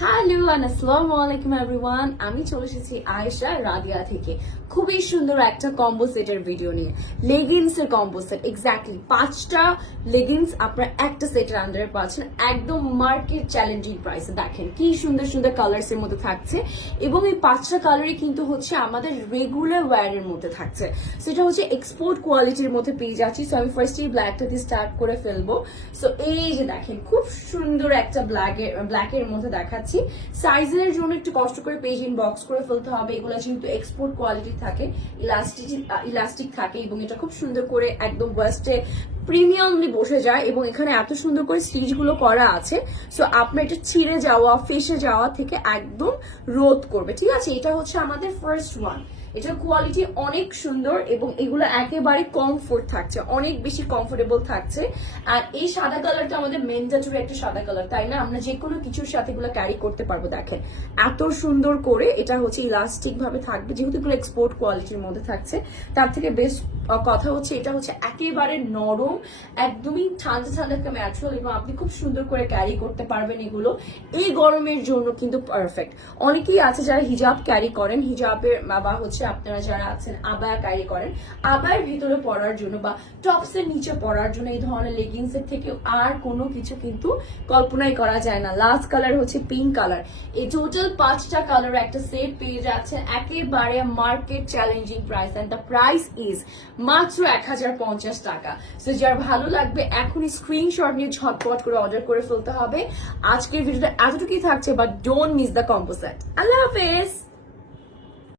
Hello আসসালামু আলাইকুম everyone আমি চলে এসেছি আয়েশা রাদিয়া থেকে। খুবই সুন্দর একটা কম্বো সেটের ভিডিও নিয়ে। লেগিংস এর কম্বো সেট এক্স্যাক্টলি পাঁচটা লেগিংস আপনার একটা সেটের আন্ডারে পাচ্ছেন। একদম মার্কেট চ্যালেঞ্জিং প্রাইসে দেখেন কি সুন্দর সুন্দর কালার্স মধ্যে থাকছে। এবং এই পাঁচটা কালারই কিন্তু হচ্ছে আমাদের রেগুলার ওয়্যারের মধ্যে থাকছে। সেটা হচ্ছে এক্সপোর্ট কোয়ালিটির মধ্যে পেয়ে যাচ্ছি। সো আমি ফার্স্টেই ব্ল্যাকটা দিয়ে স্টার্ট করে ফেলব। সো এই যে দেখেন, খুব সুন্দর একটা ব্ল্যাকের ব্ল্যাকের মধ্যে দেখাচ্ছি সাইজের জন্য একটু কষ্ট করে পেজ বক্স করে ফেলতে হবে। এগুলো যেহেতু এক্সপোর্ট কোয়ালিটি থাকে ইলাস্টিক ইলাস্টিক থাকে এবং এটা খুব সুন্দর করে একদম ওয়েস্টে প্রিমিয়ামলি বসে যায় এবং এখানে এত সুন্দর করে স্টিচগুলো করা আছে। সো আপনার এটা ছিঁড়ে যাওয়া, ফেসে যাওয়া থেকে একদম রোধ করবে। ঠিক আছে? এটা হচ্ছে আমাদের ফার্স্ট ওয়ান এটার কোয়ালিটি অনেক সুন্দর এবং এগুলো একেবারে কমফোর্ট থাকছে, অনেক বেশি কমফোর্টেবল থাকছে। আর এই সাদা কালারটা আমাদের মেন্ডাটরি একটা সাদা কালার তাই না? আমরা যে কোনো কিছুর সাথে এগুলো ক্যারি করতে পারব, দেখেন। এত সুন্দর করে এটা হচ্ছে ইলাস্টিক ভাবে থাকবে, যেহেতু এগুলো এক্সপোর্ট কোয়ালিটির মধ্যে থাকছে। তার থেকে বেশ কথা হচ্ছে এটা হচ্ছে একেবারে নরম, একদমই ঠান্ডা ঠান্ডা একটা ম্যাচুয়াল এবং আপনি খুব সুন্দর করে ক্যারি করতে পারবেন এগুলো। এই গরমের জন্য কিন্তু পারফেক্ট অনেকেই আছে যারা হিজাব ক্যারি করেন, হিজাবের বা হচ্ছে আপনারা যারা আছেন আবায়া ক্যারি করেন। আবায়ের ভিতরে পরার জন্য বা টপস এর নিচে পরার জন্য এই ধরনের লেগিংস এর থেকে আর কোনো কিছু কিন্তু কল্পনাই করা যায় না। লাস্ট কালার হচ্ছে পিঙ্ক কালার এই টোটাল পাঁচটা কালার একটা সেট পেয়ে যাচ্ছে একেবারে market challenging price and the price is মাত্র এক হাজার পঞ্চাশ টাকা। সো যার ভালো লাগবে, এখনই স্ক্রিনশট নিয়ে ঝটপট করে অর্ডার করে ফেলতে হবে। আজকের ভিডিওটা এতটুকুই থাকছে but don't miss the combo set আল্লাহ হাফেজ!